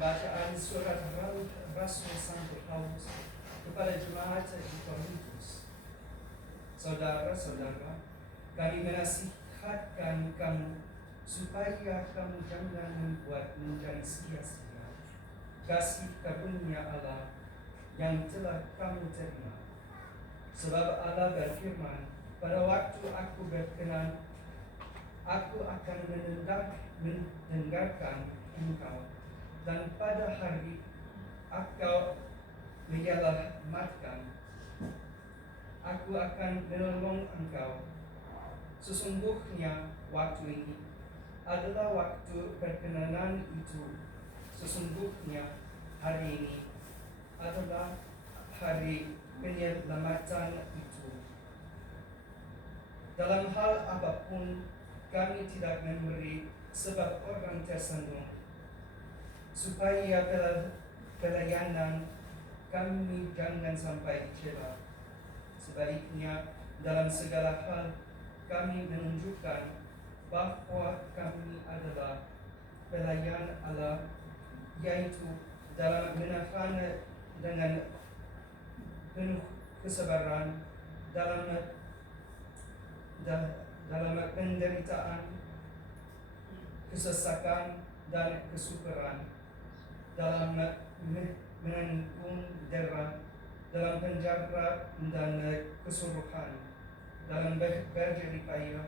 Pembacaan surat Rasul Santo Paulus kepada jemaat di Korintus. Saudara-saudara, kami menasihatkan kamu supaya kamu jangan membuat menjadi sia-sia kasih karunia Allah yang telah kamu terima. Sebab Allah berfirman, pada waktu aku berkenan, aku akan mendengarkan engkau, dan pada hari aku menyelamatkan, aku akan menolong engkau. Sesungguhnya waktu ini adalah waktu perkenanan itu. Sesungguhnya hari ini adalah hari penyelamatan itu. Dalam hal apapun, kami tidak memberi sebab orang tersandung, supaya pelayanan kami jangan sampai dicela. Sebaliknya, dalam segala hal kami menunjukkan bahwa kami adalah pelayan Allah, yaitu dalam menahan dengan penuh kesabaran, dalam penderitaan, kesesakan, dan kesukaran, dalam menanggung dera, dalam penjara dan kesuruhan, dalam berjerih payah,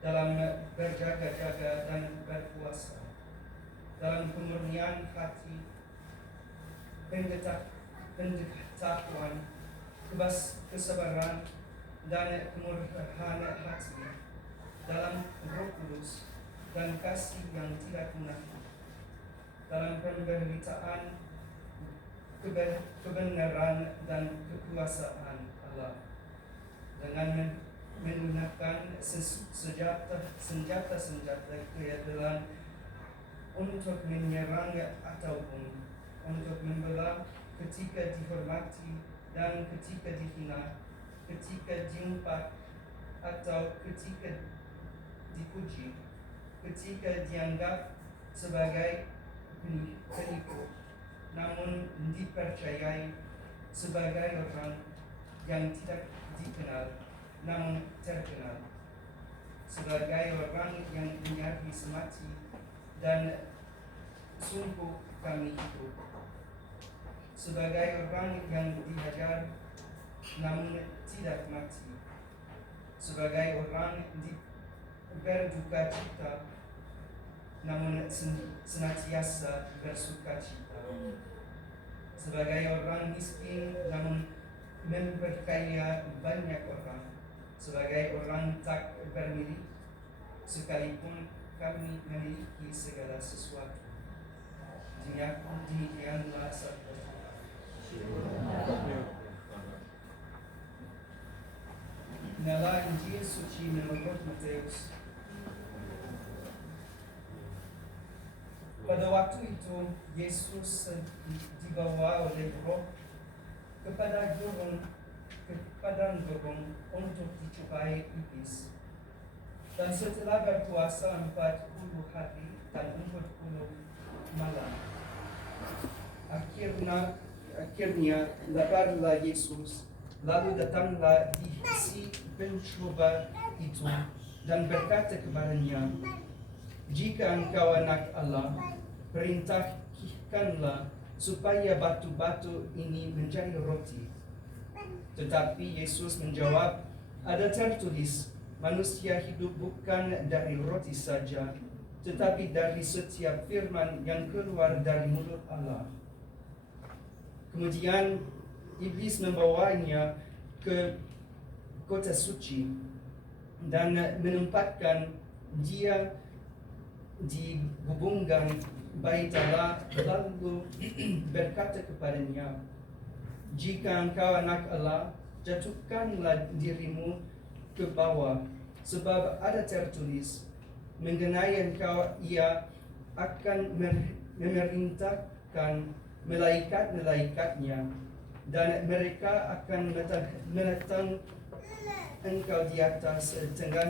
dalam berjaga-jaga dan berpuasa, dalam kemurnian hati, pengetahuan, kesabaran, dan kemurahan hati, dalam Roh Kudus dan kasih yang tidak munafik, dalam pemberitaan kebenaran dan kekuasaan Allah, dengan menggunakan senjata keadilan untuk menyerang ataupun untuk membela ketika dihormati dan ketika dihina, ketika diumpat atau ketika dipuji, ketika dianggap sebagai penipu, namun dipercayai sebagai orang yang tidak dikenal namun terkenal, sebagai orang yang nyaris mati dan sungguh kami hidup, sebagai orang yang dihajar namun tidak mati, sebagai orang berduka cita namun senantiasa bersuka cita, sebagai orang miskin namun memperkaya banyak orang, sebagai orang tak bermilik sekalipun kami memiliki segala sesuatu. Demikianlah sabda Tuhan. Inilah Injil suci menurut Matius. Pada waktu itu, Yesus dibawa oleh Roh ke padang gurun untuk dicobai iblis. Dan setelah berpuasa 40 hari dan 40 malam, akhirnya laparlah Yesus. Lalu datanglah si pencoba itu dan berkata kepadanya, "Jika engkau anak Allah, perintahkanlah supaya batu-batu ini menjadi roti." Tetapi Yesus menjawab, "Ada tertulis, manusia hidup bukan dari roti saja, tetapi dari setiap firman yang keluar dari mulut Allah." Kemudian iblis membawanya ke kota suci dan menempatkan dia di gubungan bait Allah, lalu berkata kepadanya, "Jika engkau anak Allah, jatuhkanlah dirimu ke bawah, sebab ada tertulis, mengenai engkau ia akan memerintahkan malaikat-malaikatnya, dan mereka akan menetang engkau di atas tangan